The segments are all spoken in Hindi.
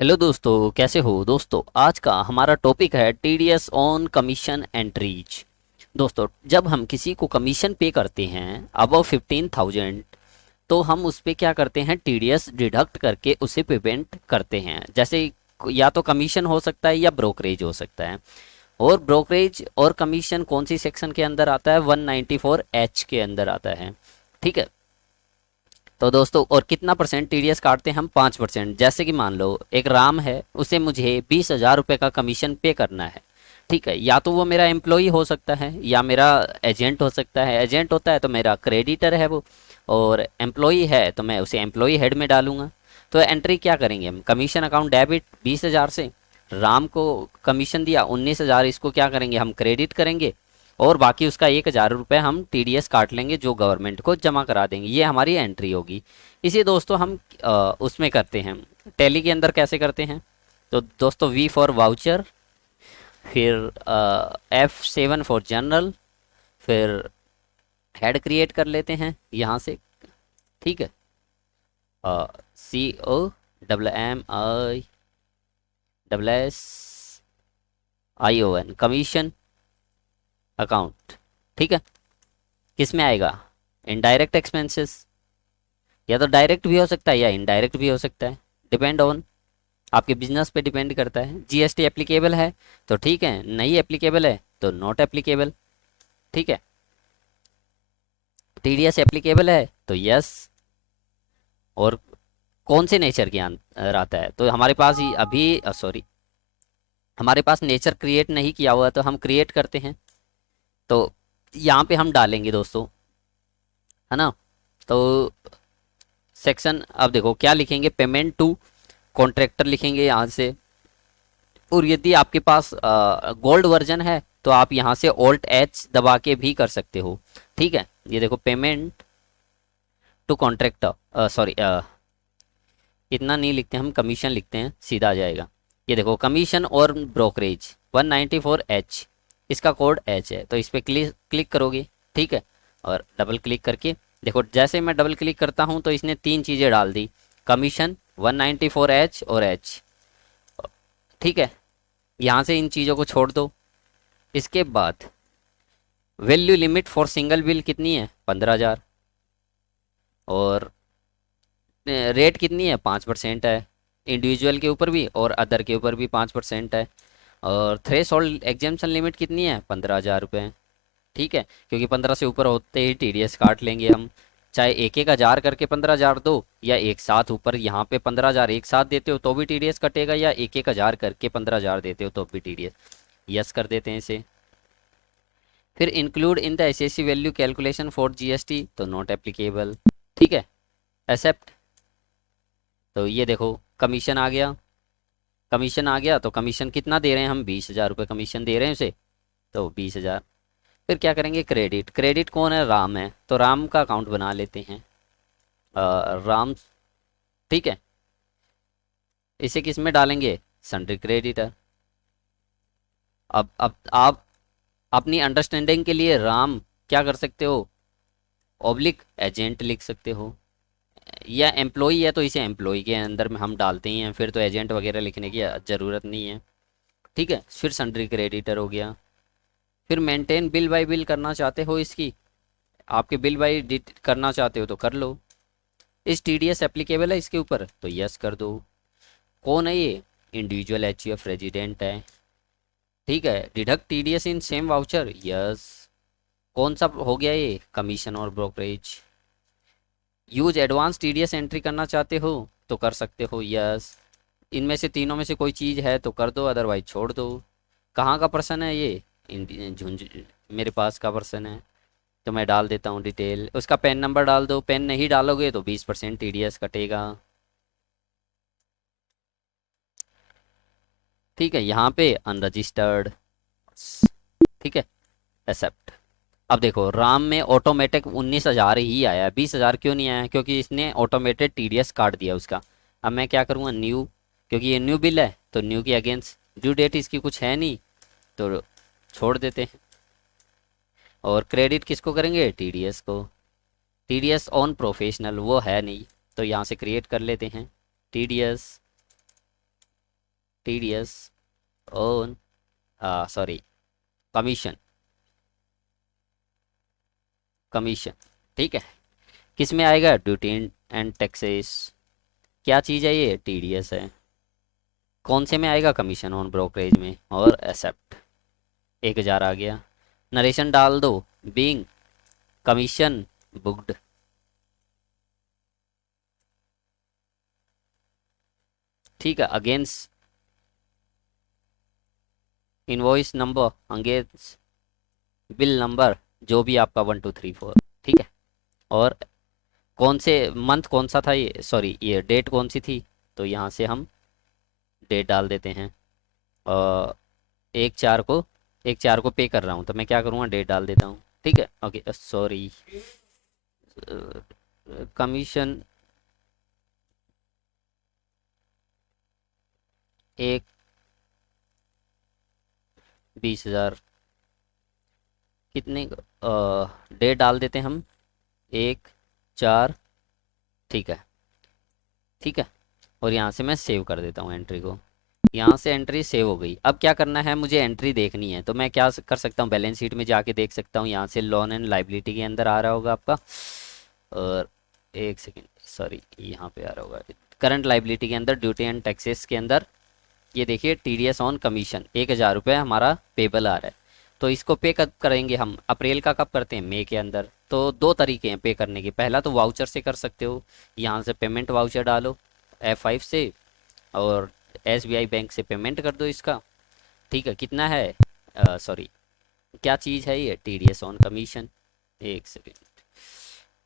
हेलो दोस्तों, कैसे हो दोस्तों। आज का हमारा टॉपिक है टीडीएस ऑन कमीशन एंट्रीज। दोस्तों, जब हम किसी को कमीशन पे करते हैं अबव 15,000, तो हम उस पे क्या करते हैं, टीडीएस डिडक्ट करके उसे पेमेंट करते हैं। जैसे या तो कमीशन हो सकता है या ब्रोकरेज हो सकता है। और ब्रोकरेज और कमीशन कौन सी सेक्शन के अंदर आता है? 194H के अंदर आता है। ठीक है। तो दोस्तों, और कितना परसेंट टीडीएस काटते हैं हम? 5%। जैसे कि मान लो एक राम है, उसे मुझे 20,000 रुपये का कमीशन पे करना है। ठीक है। या तो वो मेरा एम्प्लॉई हो सकता है या मेरा एजेंट हो सकता है। एजेंट होता है तो मेरा क्रेडिटर है वो, और एम्प्लॉई है तो मैं उसे एम्प्लॉई हेड में डालूंगा। तो एंट्री क्या करेंगे हम? कमीशन अकाउंट डेबिट 20,000 से, राम को कमीशन दिया 19,000, इसको क्या करेंगे हम? क्रेडिट करेंगे। और बाकी उसका 1,000 रुपये हम टीडीएस काट लेंगे, जो गवर्नमेंट को जमा करा देंगे। ये हमारी एंट्री होगी। इसे दोस्तों हम उसमें करते हैं, टैली के अंदर कैसे करते हैं? तो दोस्तों, वी फॉर वाउचर, फिर F7 फॉर जनरल, फिर हेड क्रिएट कर लेते हैं यहाँ से। ठीक है। COMMISSION, commission account. ठीक है। किस में आएगा? Indirect expenses. या तो डायरेक्ट भी हो सकता है या इनडायरेक्ट भी हो सकता है, डिपेंड ऑन आपके बिजनेस पे डिपेंड करता है। जीएसटी एप्लीकेबल है तो ठीक है, नहीं एप्लीकेबल है तो नॉट एप्लीकेबल। ठीक है। टीडीएस एप्लीकेबल है तो यस। और कौन से नेचर के अंदर आता है? तो हमारे पास ही अभी सॉरी, हमारे पास नेचर क्रिएट नहीं किया हुआ है, तो हम क्रिएट करते हैं। तो यहाँ पे हम डालेंगे दोस्तों, है ना। तो सेक्शन, अब देखो क्या लिखेंगे, पेमेंट टू कॉन्ट्रैक्टर लिखेंगे यहाँ से। और यदि आपके पास गोल्ड वर्जन है तो आप यहाँ से Alt+H दबा के भी कर सकते हो। ठीक है। ये देखो, पेमेंट टू कॉन्ट्रैक्टर, सॉरी, इतना नहीं लिखते हम, कमीशन लिखते हैं, सीधा आ जाएगा। ये देखो, कमीशन और ब्रोकरेज 194H, इसका कोड H है, तो इस पर क्लिक क्लिक करोगे। ठीक है। और डबल क्लिक करके देखो, जैसे मैं डबल क्लिक करता हूँ तो इसने तीन चीज़ें डाल दी, कमीशन, 194H और H। ठीक है। यहाँ से इन चीज़ों को छोड़ दो। इसके बाद value limit for single bill कितनी है? 15,000। और रेट कितनी है? 5% है। इंडिविजुअल के ऊपर भी और अदर के ऊपर भी 5% है। और थ्रेश होल्ड एग्जाम्पशन लिमिट कितनी है? 15,000 रुपये। ठीक है। क्योंकि 15 से ऊपर होते ही टीडीएस काट लेंगे हम। चाहे एक एक हज़ार करके 15,000 दो, या एक साथ ऊपर यहाँ पे 15,000 एक साथ देते हो तो भी टीडीएस कटेगा, या एक एक हज़ार करके 15,000 देते हो तो भी टीडीएस। यस कर देते हैं इसे। फिर include in the assessee value calculation for GST, तो नॉट एप्लीकेबल। ठीक है। एक्सेप्ट। तो ये देखो, कमीशन आ गया। कमीशन आ गया तो कमीशन कितना दे रहे हैं हम? 20,000 रुपये कमीशन दे रहे हैं उसे, तो 20,000। फिर क्या करेंगे? क्रेडिट। क्रेडिट कौन है? राम है, तो राम का अकाउंट बना लेते हैं। राम। ठीक है। इसे किस में डालेंगे? Sundry creditor. अब आप अपनी अंडरस्टैंडिंग के लिए राम क्या कर सकते हो? ऑब्लिक एजेंट लिख सकते हो। या एम्प्लॉई है तो इसे एम्प्लॉई के अंदर में हम डालते ही हैं, फिर तो एजेंट वगैरह लिखने की ज़रूरत नहीं है। ठीक है। फिर सन्ड्री क्रेडिटर हो गया। फिर मेंटेन बिल बाय बिल करना चाहते हो इसकी, आपके बिल बाय करना चाहते हो तो कर लो। इस टीडीएस एप्लीकेबल है इसके ऊपर, तो यस कर दो। कौन है ये? इंडिविजुअल एचयूएफ रेजिडेंट है। ठीक है। Deduct TDS in same voucher, yes. कौन सा हो गया ये? कमीशन और brokerage. Use advance TDS entry करना चाहते हो तो कर सकते हो, यस। इनमें से तीनों में से कोई चीज़ है तो कर दो, अदरवाइज छोड़ दो। कहाँ का पर्सन है ये? झुंझ मेरे पास का पर्सन है, तो मैं डाल देता हूँ डिटेल। उसका पेन नंबर डाल दो। पेन नहीं डालोगे तो 20% टीडीएस कटेगा। ठीक है। यहाँ पे अनरजिस्टर्ड। ठीक है। एक्सेप्ट। अब देखो, राम में ऑटोमेटिक 19,000 ही आया है, 20,000 क्यों नहीं आया? क्योंकि इसने ऑटोमेटेड टीडीएस काट दिया उसका। अब मैं क्या करूँगा? न्यू, क्योंकि ये न्यू बिल है तो न्यू के अगेंस्ट ड्यू डेट इसकी कुछ है नहीं, तो छोड़ देते हैं। और क्रेडिट किसको करेंगे? टीडीएस को। टीडीएस ऑन प्रोफेशनल वो है नहीं, तो यहाँ से क्रिएट कर लेते हैं TDS TDS on sorry commission, commission, ठीक है। किस में आएगा? Duty and taxes. क्या चीज़ है ये? TDS है। कौन से में आएगा? कमीशन ऑन ब्रोकरेज में, और एक्सेप्ट। 1000 आ गया। नरेशन डाल दो, बीइंग कमीशन बुक्ड। ठीक है। Against invoice number, against bill number, जो भी आपका 1234, ठीक है। और कौन से मंथ कौन सा था ये, सॉरी ये डेट कौन सी थी, तो यहाँ से हम डेट डाल देते हैं। और 1/4 को, 1/4 को पे कर रहा हूँ, तो मैं क्या करूँगा, डेट डाल देता हूँ, ठीक है। ओके सॉरी, कमीशन एक 20,000 कितने, डेट डाल देते हैं हम 1/4, ठीक है, ठीक है। और यहाँ से मैं सेव कर देता हूँ एंट्री को। यहाँ से एंट्री सेव हो गई। अब क्या करना है, मुझे एंट्री देखनी है, तो मैं क्या कर सकता हूँ, बैलेंस शीट में जाके देख सकता हूँ। यहाँ से लोन एंड लाइबिलिटी के अंदर आ रहा होगा आपका, और एक सेकेंड, सॉरी यहाँ पे आ रहा होगा करंट लाइबिलिटी के अंदर, ड्यूटी एंड टैक्सेस के अंदर। ये देखिए TDS ऑन कमीशन 1000 रुपये हमारा पेबल आ रहा है। तो इसको पे कब करेंगे हम? अप्रैल का कब करते हैं? मई के अंदर। तो दो तरीके हैं पे करने के। पहला तो वाउचर से कर सकते हो, यहाँ से पेमेंट वाउचर डालो F5 से, और SBI बैंक से पेमेंट कर दो इसका, ठीक है। कितना है, सॉरी क्या चीज़ है ये? TDS ऑन कमीशन, एक second,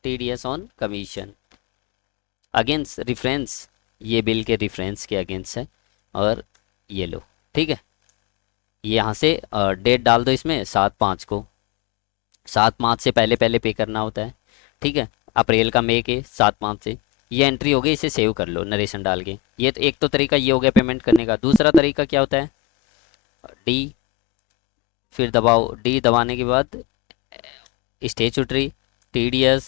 TDS on commission against reference, ये बिल के रिफरेंस के अगेंस्ट है, और ये लो, ठीक है। ये यहाँ से डेट डाल दो इसमें 7/5 को, 7/5 से पहले पहले पे करना होता है, ठीक है। अप्रैल का मई के 7/5 से। ये एंट्री हो गई, इसे सेव कर लो नरेशन डाल के। ये तो एक तो तरीका ये हो गया पेमेंट करने का। दूसरा तरीका क्या होता है, डी, फिर दबाओ, डी दबाने के बाद स्टेचुटरी TDS,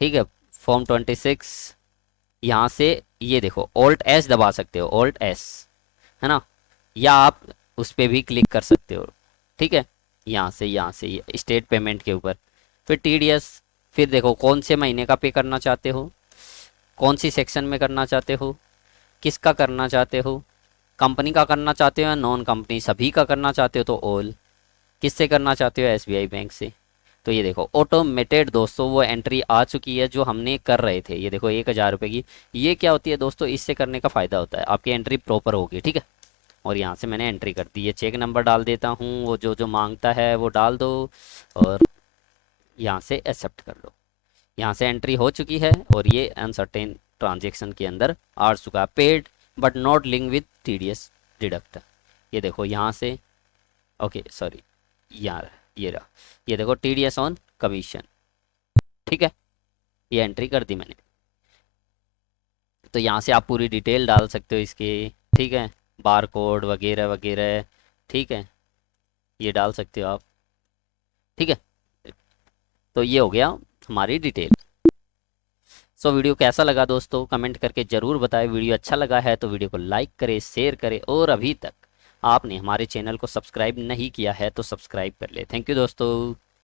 ठीक है, फॉर्म 26। यहाँ से ये देखो Alt+S दबा सकते हो, Alt+S, है ना, या आप उस पर भी क्लिक कर सकते हो, ठीक है। यहाँ से स्टेट पेमेंट के ऊपर, फिर TDS, फिर देखो कौन से महीने का पे करना चाहते हो, कौन सी सेक्शन में करना चाहते हो, किसका करना चाहते हो, कंपनी का करना चाहते हो या नॉन कंपनी, सभी का करना चाहते हो तो ऑल, किससे करना चाहते हो SBI बैंक से। तो ये देखो ऑटोमेटेड दोस्तों वो एंट्री आ चुकी है जो हमने कर रहे थे। ये देखो 1000 रुपये की। ये क्या होती है दोस्तों, इससे करने का फ़ायदा होता है, आपकी एंट्री प्रॉपर होगी, ठीक है। और यहाँ से मैंने एंट्री कर दी। ये चेक नंबर डाल देता हूँ, वो जो जो मांगता है वो डाल दो, और यहाँ से एक्सेप्ट कर लो। यहाँ से एंट्री हो चुकी है, और ये अनसर्टेन ट्रांजेक्शन के अंदर आ चुका है, paid but not link with TDS deduct. ये देखो यहाँ से, ओके सॉरी यार, ये रहा, ये देखो TDS ऑन कमीशन, ठीक है। ये एंट्री कर दी मैंने। तो यहाँ से आप पूरी डिटेल डाल सकते हो इसकी, ठीक है, बार कोड वगैरह वगैरह, ठीक है, ये डाल सकते हो आप, ठीक है। तो ये हो गया हमारी डिटेल। सो वीडियो कैसा लगा दोस्तों, कमेंट करके ज़रूर बताएं। वीडियो अच्छा लगा है तो वीडियो को लाइक करें, शेयर करें, और अभी तक आपने हमारे चैनल को सब्सक्राइब नहीं किया है तो सब्सक्राइब कर ले। थैंक यू दोस्तों।